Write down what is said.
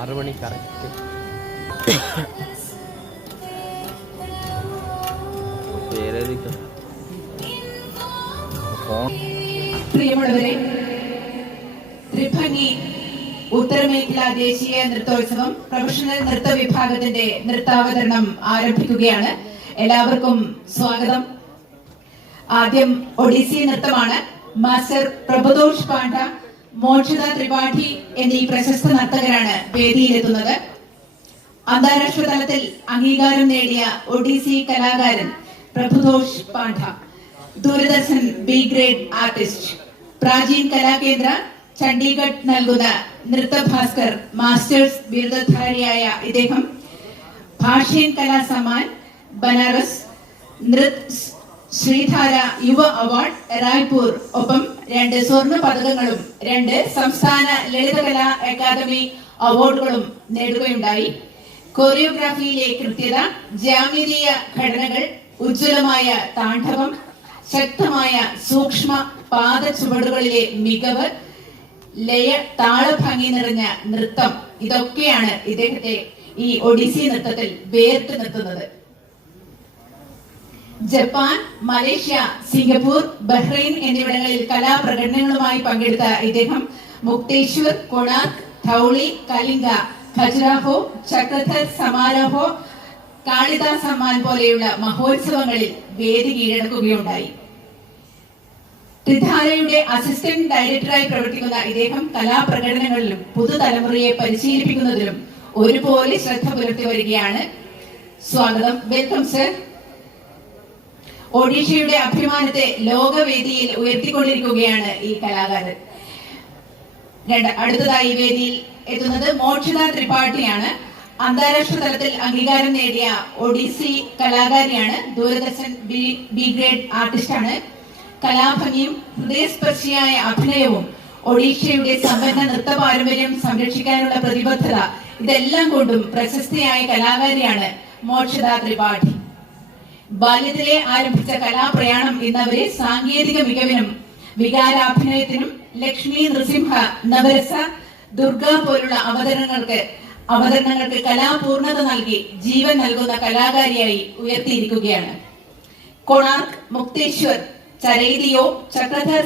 6 മണി correct. പ്രിയമുള്ളവരെ, ത്രിഭംഗി ഉത്തരമേഖല ദേശീയ നൃത്തോത്സവം professional നൃത്ത വിഭാഗത്തിന്റെ നൃത്താവതരണം ആരംഭിക്കുകയാണ്. എല്ലാവർക്കും സ്വാഗതം. ആദ്യം ഒഡീസി നൃത്തമാണ്. മാസ്റ്റർ പ്രഭുതോഷ് പാണ്ഡ, മോക്ഷിത ത്രിപാഠി എന്നീ പ്രശസ്ത നർത്തകരാണ് വേദിയിലെത്തുന്നത്. അന്താരാഷ്ട്ര തലത്തിൽ അംഗീകാരം നേടിയ ഒഡീസി കലാകാരൻ Prabhutosh Panda, Doordarshan B grade artist, Prachin Kalakendra Chandigarh നൽകുന്ന നൃത്തഭാസ്കർ മാസ്റ്റേഴ്സ് ബിരുദധാരിയായ ഇദ്ദേഹം ഭാഷ്യൻ കലാ സമ്മാൻ, ബനാറസ് നൃത് ശ്രീധാര യുവ അവാർഡ്, റായ്പൂർ ഒപ്പം 2 സ്വർണ്ണ പതകങ്ങളും 2 സംസ്ഥാന ലളിതകലാ അക്കാദമി അവാർഡുകളും നേടുകയുണ്ടായി. കൊറിയോഗ്രാഫിയിലെ കൃത്യത, ജ്യാമിതീയ ഘടനകൾ, ഉജ്ജ്വലമായ താണ്ഡവം, ശക്തമായ സൂക്ഷ്മ പാദ ചുവടുകളിലെ മികവ്, ലയ താളഭംഗി നിറഞ്ഞ നൃത്തം, ഇതൊക്കെയാണ് ഇദ്ദേഹത്തെ ഈ ഒഡീസി നൃത്തത്തിൽ വേറിട്ട് നിർത്തുന്നത്. ജപ്പാൻ, മലേഷ്യ, സിംഗപ്പൂർ, ബഹ്റൈൻ എന്നിവിടങ്ങളിൽ കലാപ്രകടനങ്ങളുമായി പങ്കെടുത്ത ഇദ്ദേഹം മുക്തേശ്വർ, കൊണാർക്ക്, ധൌളി, കലിംഗ, ഖജുരാഹോ, ചക്രധർ സമാരോഹോ, കാളിദാസ് സമ്മാൻ പോലെയുള്ള മഹോത്സവങ്ങളിൽ വേദി കീഴടക്കുകയുണ്ടായി. ത്രിധാരയുടെ അസിസ്റ്റന്റ് ഡയറക്ടറായി പ്രവർത്തിക്കുന്ന ഇദ്ദേഹം കലാപ്രകടനങ്ങളിലും പുതുതലമുറയെ പരിശീലിപ്പിക്കുന്നതിലും ഒരുപോലെ ശ്രദ്ധ പുലർത്തി വരികയാണ്. സ്വാഗതം. Welcome sir. ഒഡീഷയുടെ അഭിമാനത്തെ ലോകവേദിയിൽ ഉയർത്തിക്കൊണ്ടിരിക്കുകയാണ് ഈ കലാകാരൻ. അടുത്തതായി വേദിയിൽ എത്തുന്നത് മോക്ഷിത ത്രിപാഠിയാണ്. അന്താരാഷ്ട്ര തലത്തിൽ അംഗീകാരം നേടിയ ഒഡീസി കലാകാരിയാണ്. ദൂരദർശൻ ബി ഗ്രേഡ് ആർട്ടിസ്റ്റാണ്. കലാഭംഗിയും ഹൃദയസ്പർശിയായ അഭിനയവും ഒഡീഷയുടെ സമ്പന്ന നൃത്ത പാരമ്പര്യം സംരക്ഷിക്കാനുള്ള പ്രതിബദ്ധത, ഇതെല്ലാം കൊണ്ടും പ്രശസ്തയായ കലാകാരിയാണ് മോക്ഷിത ത്രിപാഠി. ബാല്യത്തിലെ ആരംഭിച്ച കലാപ്രയാണം ഇന്നവരെ സാങ്കേതിക മികവിനും വികാരാഭിനയത്തിനും ലക്ഷ്മി നൃസിംഹ, നവരസ, ദുർഗ പോലുള്ള അവതരണങ്ങൾക്ക് കലാപൂർണത നൽകി ജീവൻ നൽകുന്ന കലാകാരിയായി ഉയർത്തിയിരിക്കുകയാണ്. കൊണാർക്ക്, മുക്തേശ്വർ, ചരൈതിയോ, ചക്രധർ